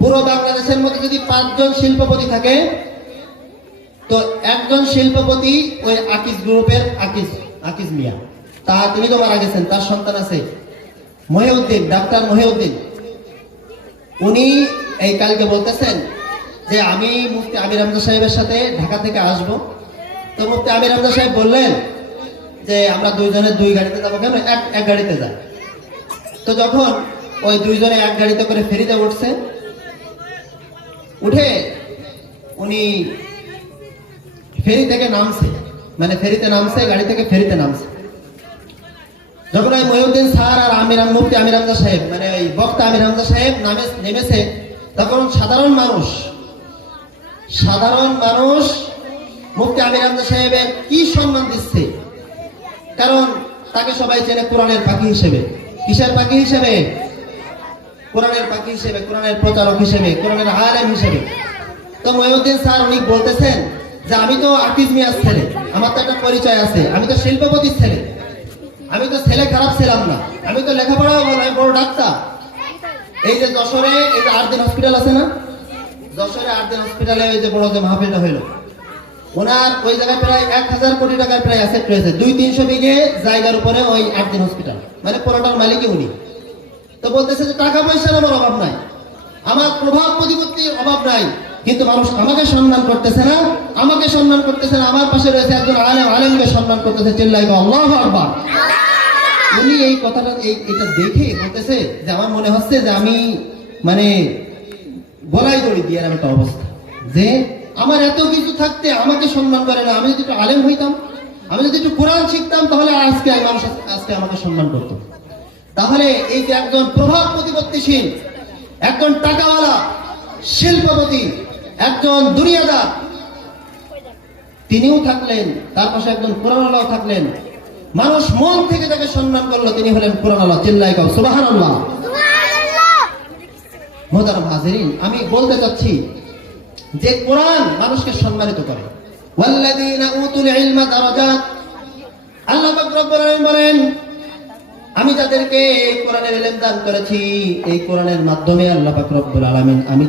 পুরো বাংলাদেশের মধ্যে যদি 5 জন শিল্পপতি থাকে, তো একজন শিল্পপতি ওই আকিজ গ্রুপের আকিজ মিয়া, তিনি তো মারা গেছেন, তার সন্তান আছে মহিউদ্দিন, ডাক্তার মহিউদ্দিন। উনি এই কালকে বলতেছেন যে আমি মুফতি আমির হামজা সাহেবের সাথে ঢাকা থেকে আসব। তো মুফতি আমির হামজা সাহেব বললেন যে আমরা দুইজনে 2 গাড়িতে যাবো, কেন এক গাড়িতে যাই। তো যখন ওই দুইজনে এক গাড়িতে করে ফেরিতে উঠছে, উঠে উনি ফেরি থেকে নামছে, মানে ফেরিতে নামছে, গাড়ি থেকে ফেরিতে নামছে। যখন ওই মহিউদ্দিন স্যার আর মুফতি আমির হামজা সাহেব, মানে ওই বক্তা আমির হামজা সাহেব নেমেছে, তখন সাধারণ মানুষ মুফতি আমির হামজা সাহেবের কি সম্মান দিচ্ছে, কারণ তাকে সবাই চেনে কোরআনের পাখি হিসেবে। কিসের পাখি হিসেবে? কোরআনের পাখি হিসেবে, কোরআনের প্রচারক হিসেবে, কোরআনের আলেম হিসেবে। তো মহিউদ্দিন স্যার উনি বলতেছেন যে আমি তো আকিজ মিয়ার ছেলে, আমার তো একটা পরিচয় আছে, আমি তো শিল্পপতির ছেলে, আমি তো ছেলে খারাপ ছিলাম না, আমি তো লেখাপড়াও বল, আমি বড় ডাক্তার। এই যে যশোরে এই যে 8 দিন হসপিটাল আছে না, যশোরে 8 দিন হসপিটালে ওই যে বড় যে মাহফিলটা হইলো, ওনার ওই জায়গায় প্রায় 1000 কোটি টাকার প্রায় অ্যাসেট রয়েছে, 200-300 বিঘে জায়গার উপরে ওই 8 দিন হসপিটাল, মানে পুরোটার মালিকই উনি। তো বলতেছে যে টাকা পয়সার আমার অভাব নাই, আমার প্রভাব প্রতিপত্তির অভাব নাই, কিন্তু মানুষ আমাকে সম্মান করতেছে না, আমার পাশে রয়েছে একজন আলেমকে সম্মান করতেছে, চিল্লাইবো আল্লাহু আকবার। উনি এই কথাটা এটা দেখে বলতেছে যে আমার মনে হচ্ছে যে আমি মানে গলায় দড়ি দিয়ে একটা অবস্থা, যে আমার এত কিছু থাকতে আমাকে সম্মান করে না, আমি যদি একটু আলেম হইতাম, আমি যদি একটু কোরআন শিখতাম, তাহলে আজকে মানুষ আমাকে সম্মান করতো। তাহলে এই যে একজন প্রভাব প্রতিপত্তিশীল, একজন টাকাওয়ালা শিল্পপতি, একজন দুনিয়াদার, তিনিও থাকলেন, তার পাশে একজন কোরআনওয়ালাও থাকলেন, মানুষ মন থেকে তাকে সম্মান করলো, তিনি হলেন কোরআনওয়ালা, চিল্লায় কাও সুবহানাল্লাহ। মুহতারাম হাজিরিন, আমি বলতে চাচ্ছি যে কোরআন মানুষকে সম্মানিত করে। ওয়াল্লাযীনা উতুল ইলমা দারাজাত, আল্লাহ পাক রব্বুল আলামিন বলেন আমি যাদেরকে এই কোরআনের ইলম দান করেছি, এই কোরআনের মাধ্যমে আল্লাহ পাক রব্বুল আলামিন আমি